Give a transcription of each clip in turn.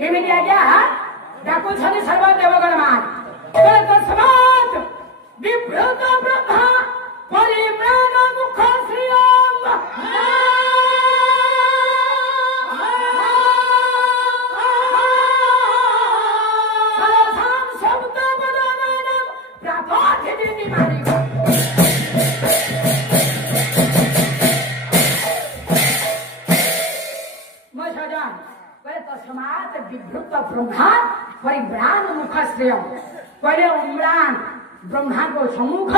केमिति आज्ञा डाकू छनि सर्व देवगणमान तस्मात् विभ्रत ब्रह्मा परिम्राण मुख श्रियं सरसां शब्द वदनानां प्रातोधिति मारि मशजान तस्मात् विभ्रत ब्रह्मा परिम्राण मुख श्रियं पहले उम्रान ब्रह्मा को सम्मुख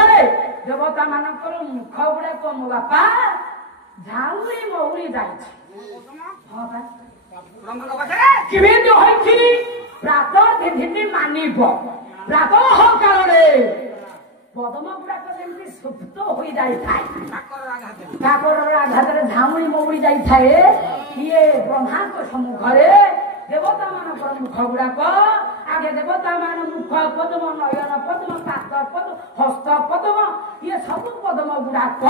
देवता मानकर मुख गुड़ाक मो बापा झाउरी मौरी जामी प्रात धिधि मानव प्रात काल पदम गुड़ाक जमी सुप्त हो जाए आघात झाउरी मौरी जाए ये ब्रह्मा को सम्मुख देवता मानकर मुख गुड़ाक आगे देवता मान मुख पद्म नयन पद्म पात पद्म हस्त पद्म ये सब पद्म गुड़ाक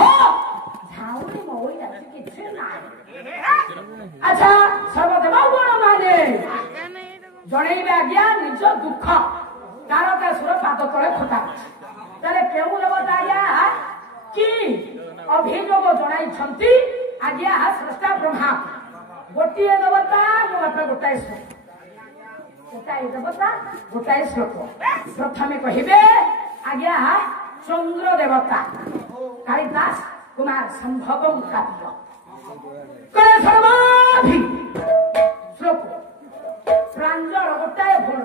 झाउरी मौरी किसी ना। अच्छा सर्वदेव गुण माने जन आज्ञा निज दुख तारकासुर पाद तले खटा ताले केउ देवता आज्ञा कि अभियोग जनाई आज्ञा स्रष्टा ब्रह्मा गोटे देवता मो बापा गोटाए गोटाए देवता गोटाए श्लोक प्रथम कहे आज्ञा चंद्र देवता कालिदास कुमार संभव काव्य करे सर्वाधि श्लोक प्रांजल गोटाए भूल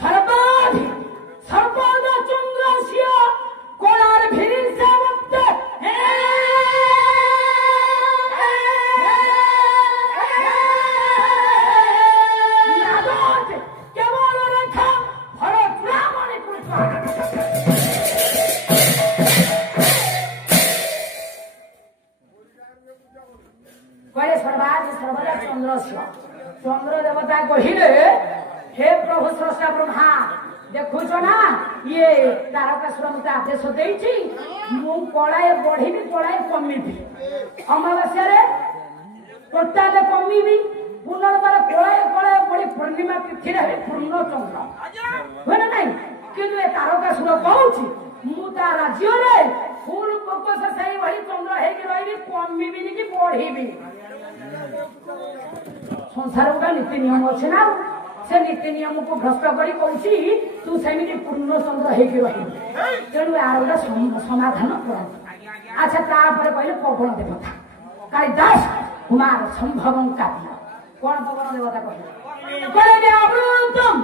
सर्वाधि सर्वद चंद्रस्य कोलार भीरिंसावत्त चंद्र देवता कहिले हे प्रभु स्रष्टा ब्रह्मा देखुच ना ये तारकासुर मत आदेश देछि मु कलाए बढ़ी कलाए कमी अमावास्या टोटाल कमी पुनर्बार कलाए कलाए बढ़ी पूर्णिमा तिथि पूर्ण चंद्र हुए ना नहीं किंतु ए तारकासुर कहूछि मु ता राज्य रे फुल फोकस सही वही चंद्र हे कि रही कमी कि बढ़ी संसार गोटा नीति नियम अच्छे ना से नीति नियम को भ्रष्ट कर तू सेमि पूर्ण चंद्र हो तेणु यार गोटा समाधान कर। अच्छा तापर कहले पवन देवता कालिदास कुमार संभव काव्य कौन पवन देवता कहले अवृतम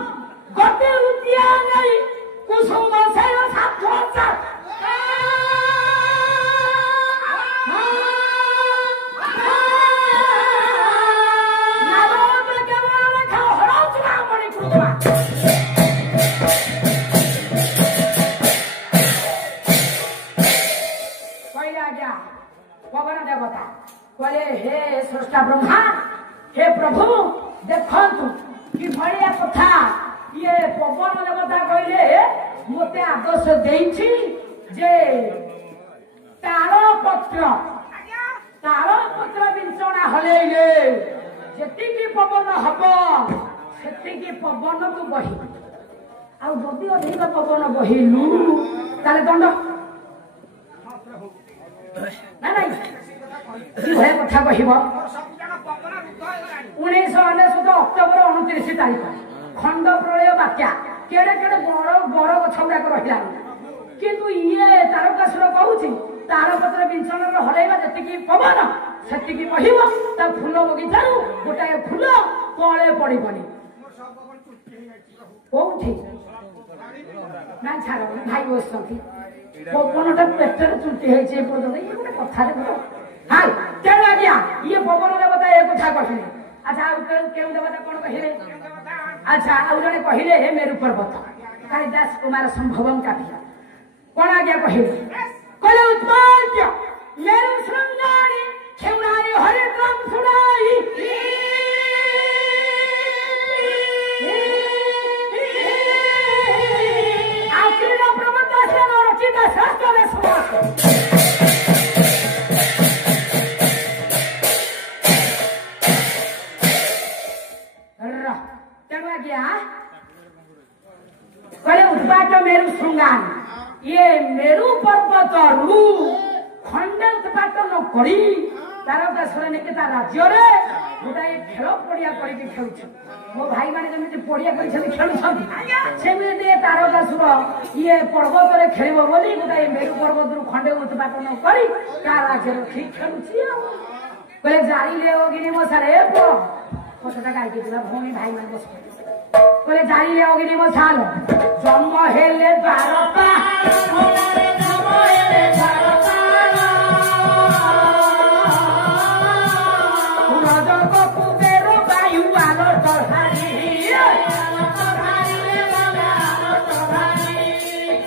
गति उद्यान कुसुम सेन साक्षात पवन देवता कहले हे स्रष्टा ब्रह्मा हे प्रभु देखंतु कि भलिया कथा ये पवन देवता कहले मते आदेश देछि जे तारपत्र विंचना हलेइले जेतिकी पवन हबो सेतिकी पवन तू बही आ जदि अधिक पवन बहिलु ताले दंड ना नहीं कथा कह 1999 अक्टोबर 29 तारीख खंड प्रलय बात्या केड़े केड़े बड़ बड़ गछ गुड़ाक रहा किंतु ये तारकासुर कहूँ तारपत्र विंचन हरैवा जी पवन से फूल बगीचार गोटाए फूल तले पड़बनी कौटी ना छाड़ भाई बस पवनटा पेटर चुटी है गोटे कथा हाँ तेणु आज्ञा ये पवन देवता ये कथा कहले। अच्छा क्यों देवता कौन कहले? अच्छा आउ जड़े कहले हे मेरु पर्वत कालिदास कुमार संभवम काव्य कौन आज्ञा कहले कहले उत्पाद्य मेरु शृंगारी खेउनारी हरिद्रम सुनाई आक्रीड़ा प्रबंध से रचित शास्त्र में समास कहले उत्पाट मेरु श्रृंगार ये मेरु पर्वत रु खंडे उत्पाट न करी तारकासुर ने ता राज्य रे गोटाए खेल पड़िया करके खेलुछ मो भाई माने जमिति पड़िया कर खेलुछंती सेमिति तारकासुर ये पर्वत रे खेलिबो बोली गोटाए मेरु पर्वत रु खंडे उत्पाट न करी ता राज्य रे ठीक खेलुछि कहले जाई ले अग्नि मशाले कथटा गाई दिला भौणी भाई माने बस कहले जाई ले अग्नि मशाल जन्म हेले 12टा ओनारे जन्म हेले 12टा उनजक कुबेर बायु आलो तोहारी रे बाबा आलो तोहारी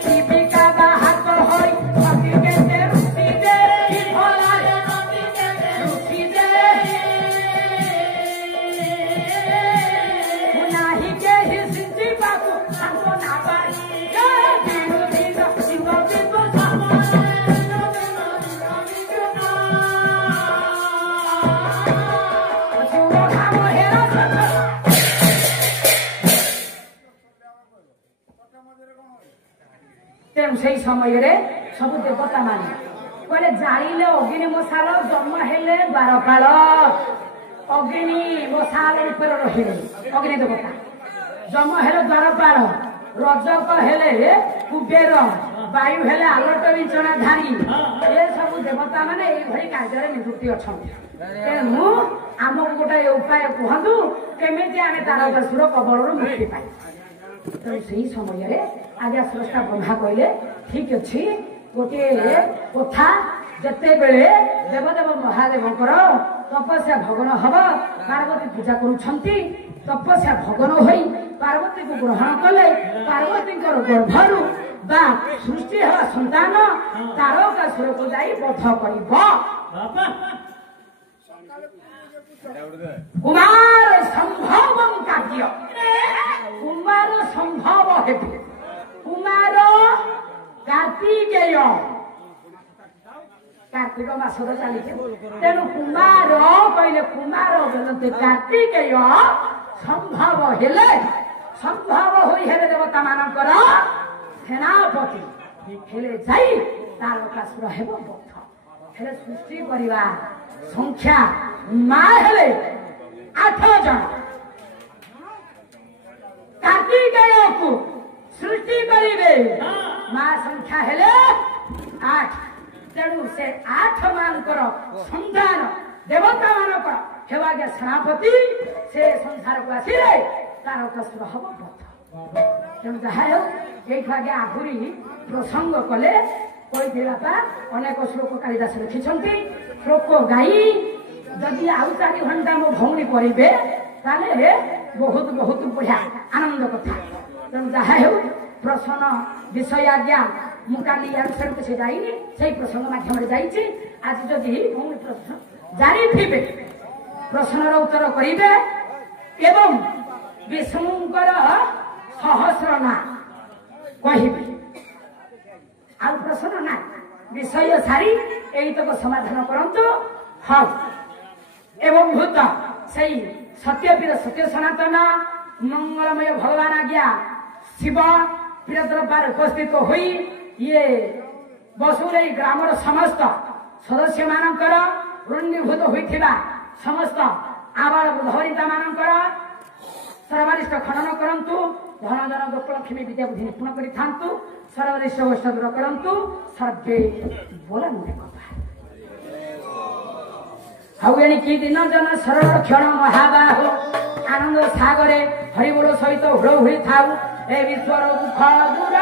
जीविका बाहर होई सती के रुचि दे कि भला रे सती के रुचि दे उनाही के ही सिद्धि बाकू हमको ना पाई जय दिनु दिनु शिव दिनु तेणु से समय सब देवता माने कहले जाइले अग्नि मशाल जन्म हेले 12 काल अग्नि मशाल ऊपर रहिले अग्नि देवता जन्म हेले 12 काल रजक हेले कुबेर वायु हेले आलोट विंचना धारी ये सब देवता माने एई भई कार्य निवृत्ति अछंती तेणु आमको गोटे उपाय कहतु केमिति आमे तारकासुर कबलरू मुक्ति पाई तेणु से समय आज्ञा स्रष्टा ब्रह्मा कहले ठीक अच्छी गोटे कथा जिते बेले देवदेव महादेवंकर तपस्या भगन हम पार्वती पूजा करुछंती तपस्या भगन होई पार्वती को ग्रहण कले पार्वती गर्भरु बा सृष्टि हवा संतान तारकासुर को जाई बध करिब कुमार संभव कार्य कुमार संभव हेतु कुमार कार्तिकेय कार्तिक मास चली तेणु कुमार कहले कुमार बोलते कार्तिकेय संभव हेले संभव होई हेले देवता मानकर सेनापति हेले जाई तारकासुर हेब बध हेले सृष्टि करिवा संख्या मा हेले 8 जन कार्तिकेय को सृष्टि करिवे मां संख्या हेले 8 तेणु से 8 मानकर संधान देवता मानकर हेवागे सेनापति से संसार को आसिले तारकासुर हब बध तेणु जहा हो एठागे आहुरी प्रसंग कले कोई दिलापा अनेक श्लोक कालिदास लिखिछंती श्लोक गाई जदि आउ 4 घंटा मो भौणी करिवे ताले बहुत बहुत बढ़िया आनंद कथा तेणु जहा हो प्रश्न विषय आज्ञा मुकाली आंसर को से जाइनी से प्रसंग माध्यम रे जाइछि आज जदि भौणी प्रश्न जारी थिबे प्रश्नर उत्तर करिवे एवं विष्णुंकर सहस्र ना कहिबे आ प्रश्न ना विषय सारी एई तक समाधान करंतु हां एवं भूत सही सत्यपीर सत्य सनातन मंगलमय भगवान आज्ञा शिव प्रिय दरबार उपस्थित होई ये बसुरई ग्रामर समस्त सदस्य मानकर ऋणीभूत होइथिबा समस्त आबाल वृद्धवनिता मानकर सर्वरिष्ठ खनन करंतु धन धन गोपलक्ष्मी विद्या बुद्धि निपुण करि थांतु सर्वरिष्ठ वैष्णव दूर करंतु सर्वे बोला नुरे कथा हवेणी की दिन जन सरल क्षण महाबाहो आनंद सागरे हरिबोल सहित हुड़ हुई थाउ ए विश्वर दुख दूर